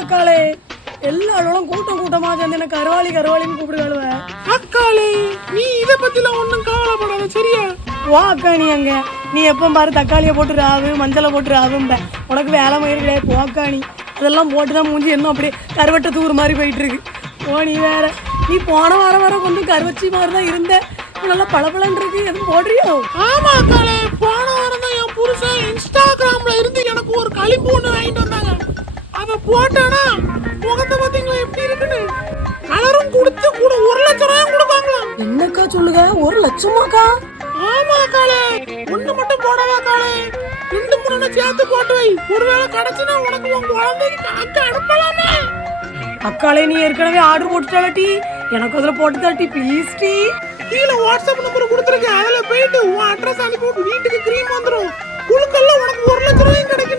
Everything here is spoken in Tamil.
அக்காளே எல்லாரும் கூட்டமா சேர்ந்து என்ன கருவாளின்னு கூப்பிடுவாளுவ. அக்காளே நீ இத பத்திலாம் ஒண்ணும் கவலைப்படாத சரியா? வா அக்கா, நீ எப்ப பாரு தக்காளியை போட்டு ராவு மஞ்சளை போட்டு ராவும்ப. உனக்கு வேலை மயிறு கிடையாது. போக்கா நீ அதெல்லாம் போட்டுதான் மூஞ்சி என்ன அப்படியே கருவட்டை தூர் மாதிரி போயிட்டு இருக்கு. நீ வேற, நீ போன வாரம் கொஞ்சம் கருவச்சி மாதிரி தான் இருந்த. நல்லா பளபளன்னு இருக்கு. எதுவும் போடுறியோ? ஆமா அக்காளே, போன வாரம் தான் என் புருஷன் இன்ஸ்டாகிராம்ல இருந்து எனக்கு ஒரு களிம்பு ஒண்ணு வாங்கிட்டு வந்தாங்க. அத போட்டானா முகத்தை பாத்தீங்களா எப்படி இருக்குன்னு. கலரும் கொடுத்து கூட 1 லட்சம் ரூபாய் கொடுப்பாங்களாம். என்னக்கா சொல்லுங்க? 1 லட்சமாக்கா? ஆமா அக்காளே, ஒண்ணு மட்டும் போடாதா அக்காளே, 2-3 சேர்த்து போட்டு வை. ஒருவேளை கிடைச்சுன்னா உனக்கு உன் குழந்தைக்கு காக்க அனுப்பலாமே. அக்காளே நீ ஏற்கனவே ஆர்டர் போட்டுட்டாட்டி எனக்கு அதுல போட்டு தாட்டி ப்ளீஸ் டி. கீழே வாட்ஸ்அப் நம்பர் கொடுத்துருக்கேன், அதுல போயிட்டு உன் அட்ரஸ் அனுப்பி வீட்டுக்கு கிரீம் வந்துடும். குழுக்கெல்லாம் உனக்கு 1 லட்சம் ரூபாய் கிடைக்கும்.